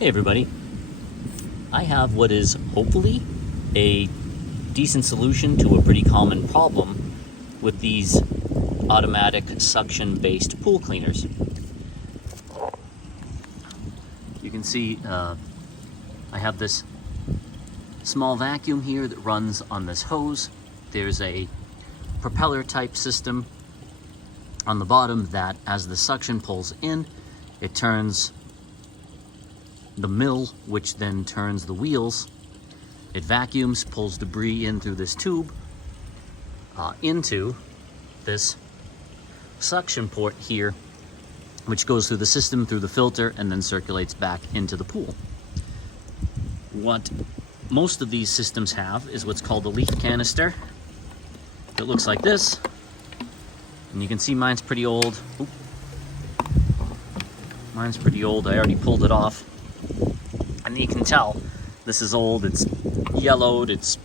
Hey everybody, I have what is hopefully a decent solution to a pretty common problem with these automatic suction-based pool cleaners. You can see I have this small vacuum here that runs on this hose. There's a propeller type system on the bottom that, as the suction pulls in, it turns the mill, which then turns the wheels. It vacuums, pulls debris in through this tube into this suction port here, which goes through the system, through the filter, and then circulates back into the pool. What most of these systems have is what's called a leaf canister. It looks like this, and you can see mine's pretty old. Oop. Mine's pretty old. I already pulled it off. And you can tell this is old, it's yellowed, it's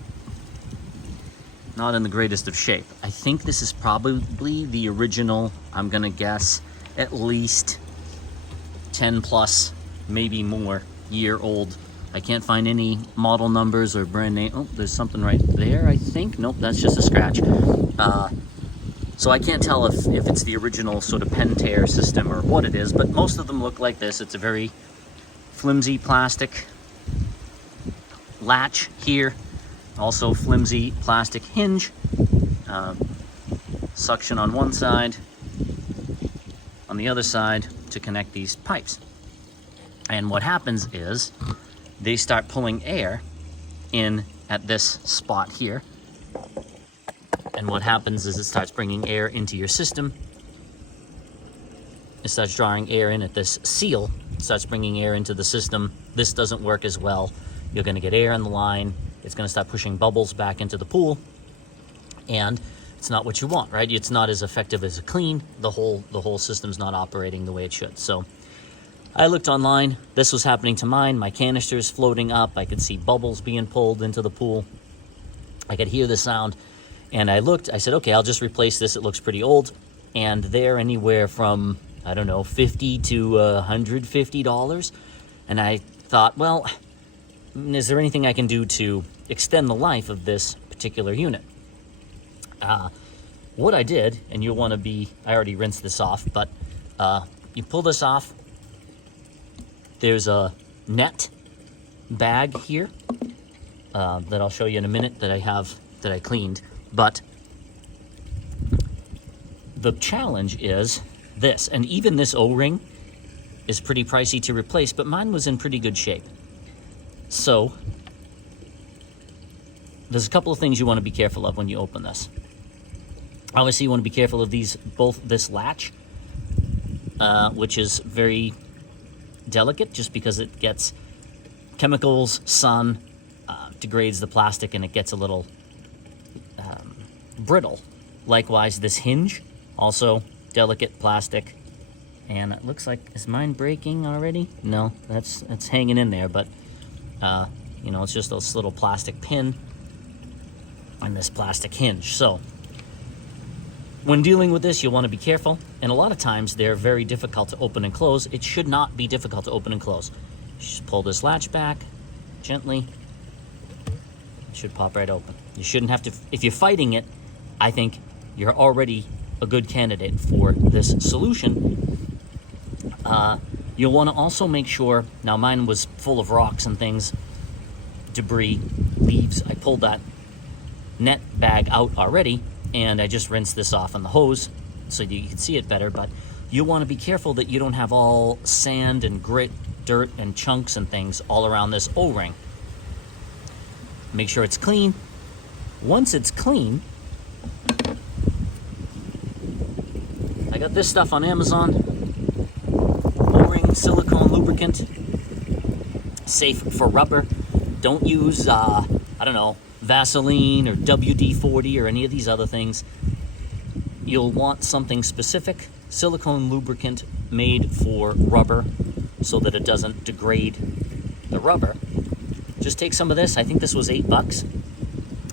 not in the greatest of shape. I think this is probably the original, I'm gonna guess, at least 10 plus, maybe more, year old. I can't find any model numbers or brand name. Oh, there's something right there, I think. Nope, that's just a scratch. So I can't tell if it's the original sort of Pentair system or what it is, but most of them look like this. It's a very flimsy plastic latch here, also flimsy plastic hinge, suction on one side, on the other side to connect these pipes. And what happens is they start pulling air in at this spot here, and what happens is it starts bringing air into your system. It starts drawing air in at this seal. It starts bringing air into the system. This doesn't work as well. You're going to get air in the line. It's going to start pushing bubbles back into the pool, and it's not what you want, right? It's not as effective as a clean. The whole system's not operating the way it should. So I looked online. This was happening to mine. My canister's floating up. I could see bubbles being pulled into the pool. I could hear the sound, and I looked. I said, okay, I'll just replace this. It looks pretty old, and they're anywhere from, I don't know, $50 to $150. And I thought, well, is there anything I can do to extend the life of this particular unit? What I did, and you'll want to be, I already rinsed this off, but you pull this off. There's a net bag here that I'll show you in a minute that I cleaned. But the challenge is this, and even this O-ring is pretty pricey to replace, but mine was in pretty good shape. So there's a couple of things you want to be careful of when you open this. Obviously, you want to be careful of both this latch, which is very delicate just because it gets chemicals, sun, degrades the plastic, and it gets a little brittle. Likewise, this hinge, also delicate plastic, and it looks like, is mine breaking already? No, that's hanging in there, but you know, it's just this little plastic pin on this plastic hinge. So when dealing with this, you'll want to be careful, and a lot of times they're very difficult to open and close. It should not be difficult to open and close. You just pull this latch back gently. It should pop right open. You shouldn't have to, if you're fighting it, I think you're already a good candidate for this solution. You'll want to also make sure, now mine was full of rocks and things, debris, leaves. I pulled that net bag out already, and I just rinsed this off on the hose so you can see it better, but you want to be careful that you don't have all sand and grit, dirt and chunks and things all around this O-ring. Make sure it's clean. Once it's clean, I got this stuff on Amazon. O-ring silicone lubricant. Safe for rubber. Don't use, I don't know, Vaseline or WD-40 or any of these other things. You'll want something specific. Silicone lubricant made for rubber so that it doesn't degrade the rubber. Just take some of this. I think this was $8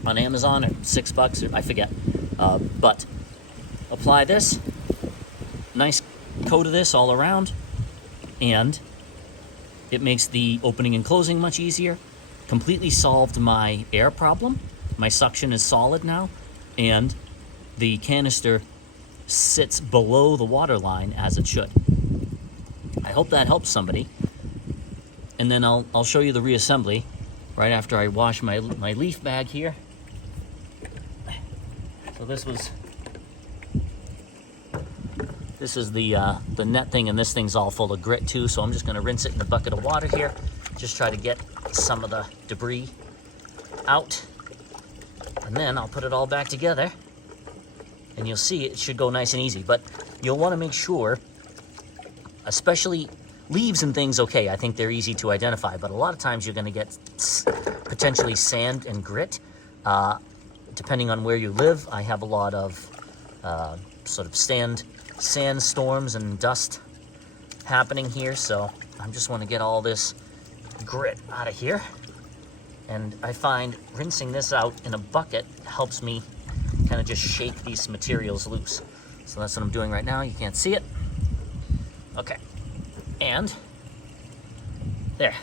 on Amazon, or $6, or I forget. But apply this. Nice coat of this all around, and It makes the opening and closing much easier. Completely solved my air problem. My suction is solid now, and the canister sits below the water line as it should. I hope that helps somebody. And then I'll show you the reassembly right after I wash my leaf bag here. So this is the net thing, and this thing's all full of grit too, so I'm just gonna rinse it in a bucket of water here. Just try to get some of the debris out. And then I'll put it all back together, and you'll see it should go nice and easy. But you'll wanna make sure, especially leaves and things, okay, I think they're easy to identify, but a lot of times you're gonna get potentially sand and grit. Depending on where you live, I have a lot of sort of sandstorms and dust happening here, so I just want to get all this grit out of here. And I find rinsing this out in a bucket helps me kind of just shake these materials loose. So that's what I'm doing right now. You can't see it. Okay, and there.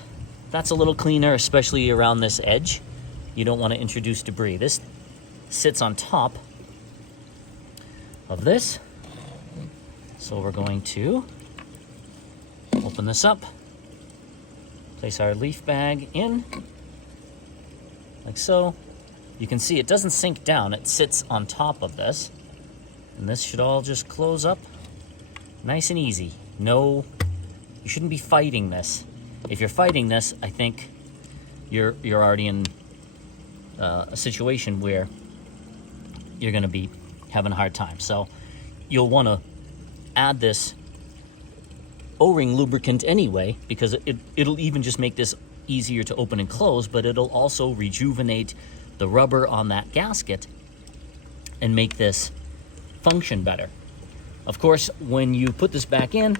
That's a little cleaner, especially around this edge. You don't want to introduce debris. This sits on top of this. So we're going to open this up, place our leaf bag in, like so. You can see it doesn't sink down, it sits on top of this. And this should all just close up nice and easy. No, you shouldn't be fighting this. If you're fighting this, I think you're already in a situation where you're gonna be having a hard time. So you'll wanna add this O-ring lubricant anyway, because it'll even just make this easier to open and close, but it'll also rejuvenate the rubber on that gasket and make this function better. Of course, when you put this back in,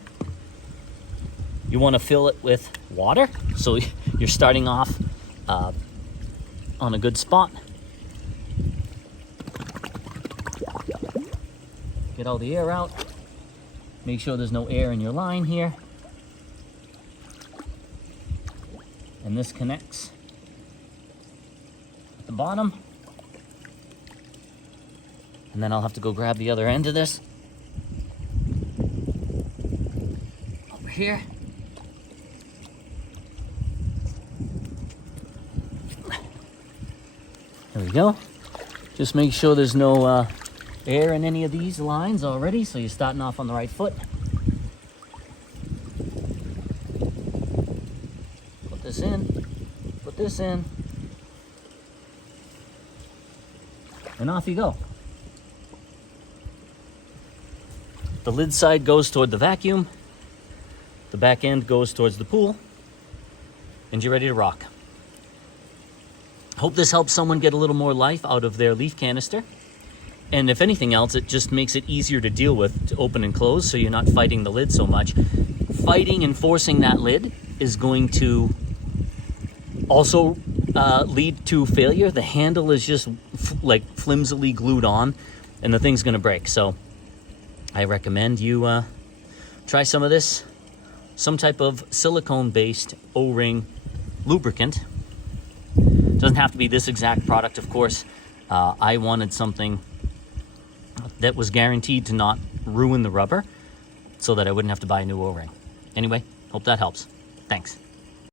you want to fill it with water, so you're starting off on a good spot. Get all the air out. Make sure there's no air in your line here. And this connects at the bottom. And then I'll have to go grab the other end of this. Over here. There we go. Just make sure there's no air in any of these lines already, so you're starting off on the right foot. Put this in, put this in, and off you go. The lid side goes toward the vacuum, the back end goes towards the pool, and you're ready to rock. Hope this helps someone get a little more life out of their leaf canister. And if anything else, it just makes it easier to deal with, to open and close, so you're not fighting the lid so much. Fighting and forcing that lid is going to also lead to failure. The handle is just like flimsily glued on, and the thing's gonna break. So I recommend you try some of this, some type of silicone-based O-ring lubricant. Doesn't have to be this exact product, of course. I wanted something that was guaranteed to not ruin the rubber so that I wouldn't have to buy a new O-ring. Anyway, hope that helps. Thanks.